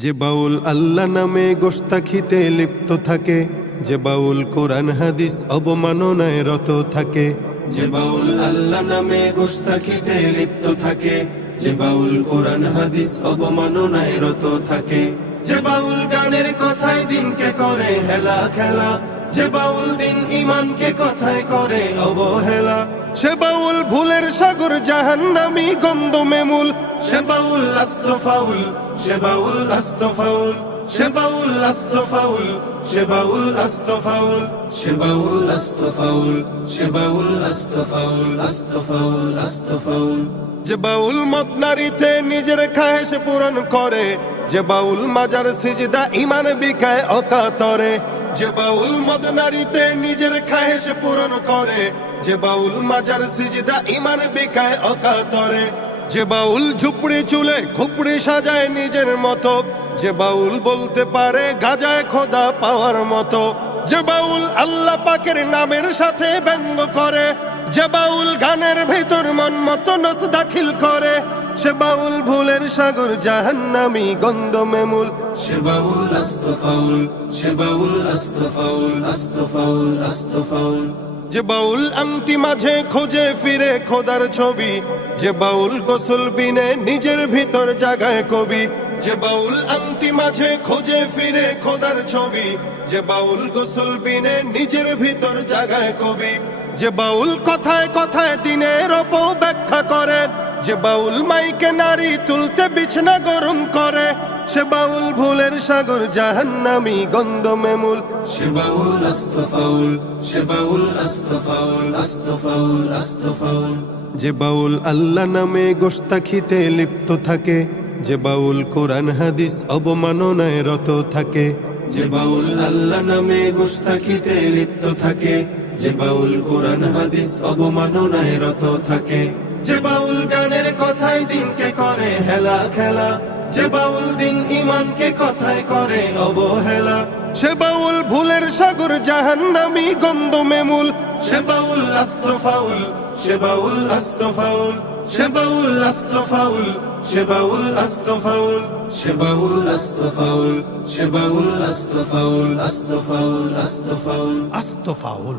যে বাউল আল্লাহ নামে গোশতাখিতে লিপ্ত থাকে, যে বাউল কোরআন হাদিস অবমাননায় রত থাকে। যে বাউল আল্লাহ নামে গোশতাখিতে লিপ্ত থাকে, যে বাউল কোরআন হাদিস অবমাননায় রত থাকে। যে বাউল গানের কথায় দিনকে করে হেলা খেলা, যে বাউল দিন ইমানকে কথায় করে অবহেলা। সে বাউল ভুলের সাগর জাহান্নামী গন্ধমে মূল, সে বাউল আস্ত ফাউল, সে বাউল আস্ত ফাউল, সে বাউল আস্ত ফাউল, সে বাউল আস্ত ফাউল, সে বাউল আস্ত ফাউল, সে বাউল আস্ত ফাউল, আস্ত ফাউল, আস্ত ফাউল। যে বাউল মদ নারীতে নিজের খায়েশ পূরণ করে, যে বাউল মাজার সিজদা ইমান বিকায় অকাতরে। যে বাউল মদ নারীতে নিজের খায়েশ পূরণ করে, যে বাউল মাজার সিজদা ইমান বিকায় অকাতরে। যে বাউল ঝুপড়ি চুলে খুপড়ি সাজায় নিজের মতো, যে বাউল বলতে পারে গাজায় খোদা পাওয়ার মতো। যে বাউল আল্লাহ পাকের নামের সাথে ব্যঙ্গ করে, যে বাউল গানের ভেতর মন মতো নস দাখিল করে। সে বাউল ভুলের সাগর জাহান্নামী গন্ধমে মূল, সে বাউল আস্ত ফাউল, সে বাউল আস্ত ফাউল, আস্ত ফাউল, আস্ত ফাউল। যে বাউল আংটি মাঝে খোঁজে ফিরে খোদার ছবি, যে বাউল গোসল বিনে নিজের ভিতর জাগায় কবি। যে বাউল আংটি মাঝে খোঁজে ফিরে খোদার ছবি, যে বাউল গোসল বিনে নিজের ভিতর জাগায় কবি। যে বাউল কথায় কথায় দিনের অপব্যাখ্যা করে, যে বাউল মাইকে নারী তুলতে বিছনা গরম করে। সে বাউল ভুলের সাগর জাহান্নামী গন্ধমে মূল, সে বাউল আস্ত ফাউল, সে বাউল আস্ত ফাউল, আস্ত ফাউল, আস্ত ফাউল। যে বাউল আল্লাহ নামে গোশতাখিতে লিপ্ত থাকে, যে বাউল কোরআন হাদিস অবমাননায় রত থাকে। যে বাউল আল্লাহ নামে গোশতাখিতে লিপ্ত থাকে, যে বাউল কোরআন হাদিস অবমাননায় রত থাকে। যে বাউল গানের কথায় দিনকে করে হেলা খেলা, যে বাউল দিন ইমানকে কথায় করে অবহেলা। সে বাউল ভুলের সাগর জাহান্নামী গন্ধমে মূল, সে বাউল আস্ত ফাউল, সে বাউল আস্ত ফাউল, সে বাউল আস্ত ফাউল, সে বাউল আস্ত ফাউল, সে বাউল আস্ত ফাউল, সে বাউল আস্ত ফাউল, আস্ত ফাউল, আস্ত ফাউল, আস্ত ফাউল।